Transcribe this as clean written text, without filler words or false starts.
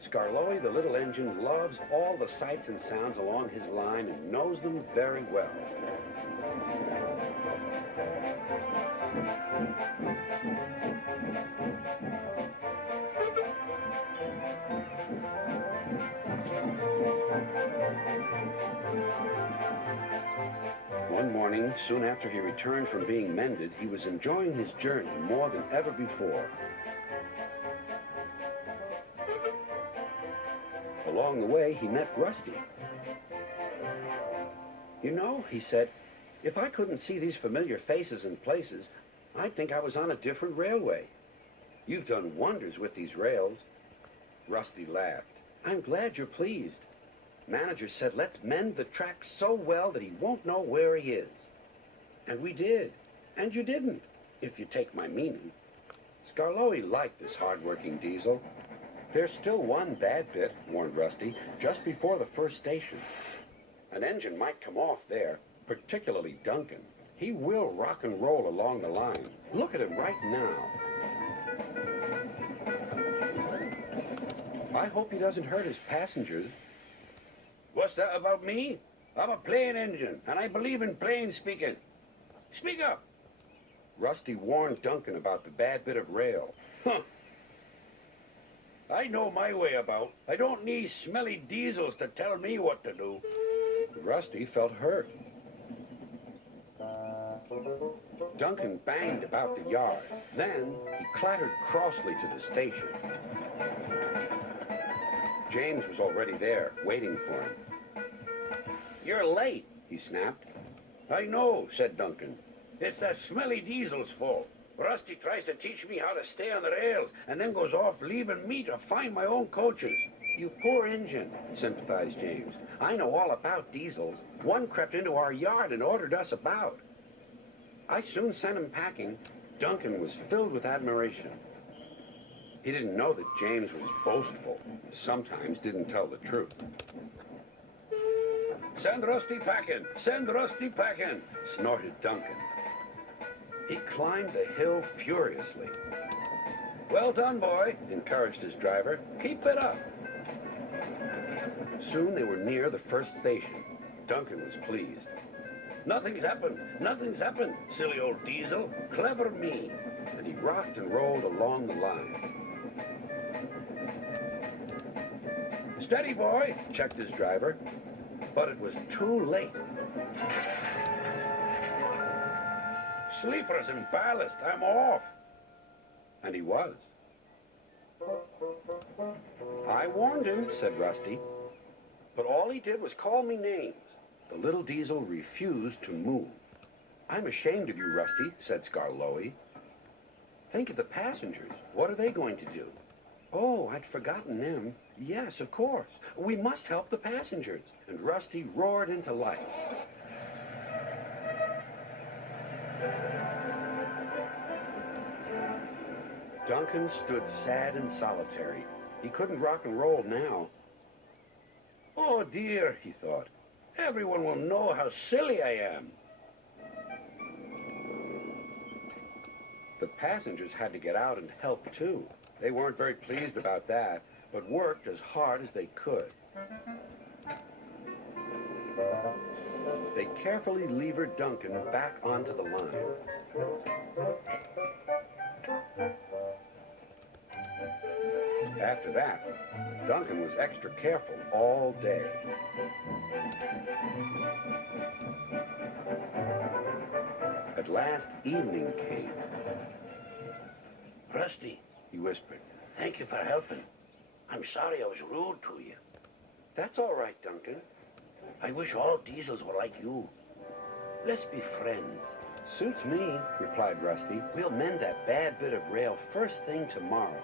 Skarloey, the little engine, loves all the sights and sounds along his line and knows them very well. One morning, soon after he returned from being mended, he was enjoying his journey more than ever before. Along the way, he met Rusty. "You know," he said, "if I couldn't see these familiar faces and places, I'd think I was on a different railway. You've done wonders with these rails." Rusty laughed. "I'm glad you're pleased. Manager said, let's mend the track so well that he won't know where he is. And we did. And you didn't, if you take my meaning." Skarloey liked this hard-working diesel. "There's still one bad bit," warned Rusty, "just before the first station. An engine might come off there, particularly Duncan. He will rock and roll along the line. Look at him right now. I hope he doesn't hurt his passengers." "What's that about me? I'm a plain engine, and I believe in plain speaking. Speak up." Rusty warned Duncan about the bad bit of rail. "Huh. I know my way about. I don't need smelly diesels to tell me what to do." Rusty felt hurt. Duncan banged about the yard. Then he clattered crossly to the station. James was already there, waiting for him. "You're late," he snapped. "I know," said Duncan. "It's that smelly diesel's fault. Rusty tries to teach me how to stay on the rails and then goes off leaving me to find my own coaches." "You poor engine," sympathized James. "I know all about diesels. One crept into our yard and ordered us about. I soon sent him packing." Duncan was filled with admiration. He didn't know that James was boastful and sometimes didn't tell the truth. "Send Rusty packing! Send Rusty packing!" snorted Duncan. He climbed the hill furiously. "Well done, boy," encouraged his driver. "Keep it up." Soon they were near the first station. Duncan was pleased. "Nothing's happened. Nothing's happened, silly old diesel. Clever me." And he rocked and rolled along the line. "Steady, boy," checked his driver. But it was too late. "Sleepers and ballast, I'm off." And he was. "I warned him," said Rusty. "But all he did was call me names." The little diesel refused to move. "I'm ashamed of you, Rusty," said Skarloey. "Think of the passengers. What are they going to do?" "Oh, I'd forgotten them. Yes, of course. We must help the passengers." And Rusty roared into life. Duncan stood sad and solitary. He couldn't rock and roll now. "Oh dear," he thought. "Everyone will know how silly I am." The passengers had to get out and help too. They weren't very pleased about that, but worked as hard as they could. They carefully levered Duncan back onto the line. After that, Duncan was extra careful all day. At last, evening came. "Rusty," he whispered, "thank you for helping. I'm sorry I was rude to you." "That's all right, Duncan." "I wish all diesels were like you. Let's be friends." "Suits me," replied Rusty. "We'll mend that bad bit of rail first thing tomorrow."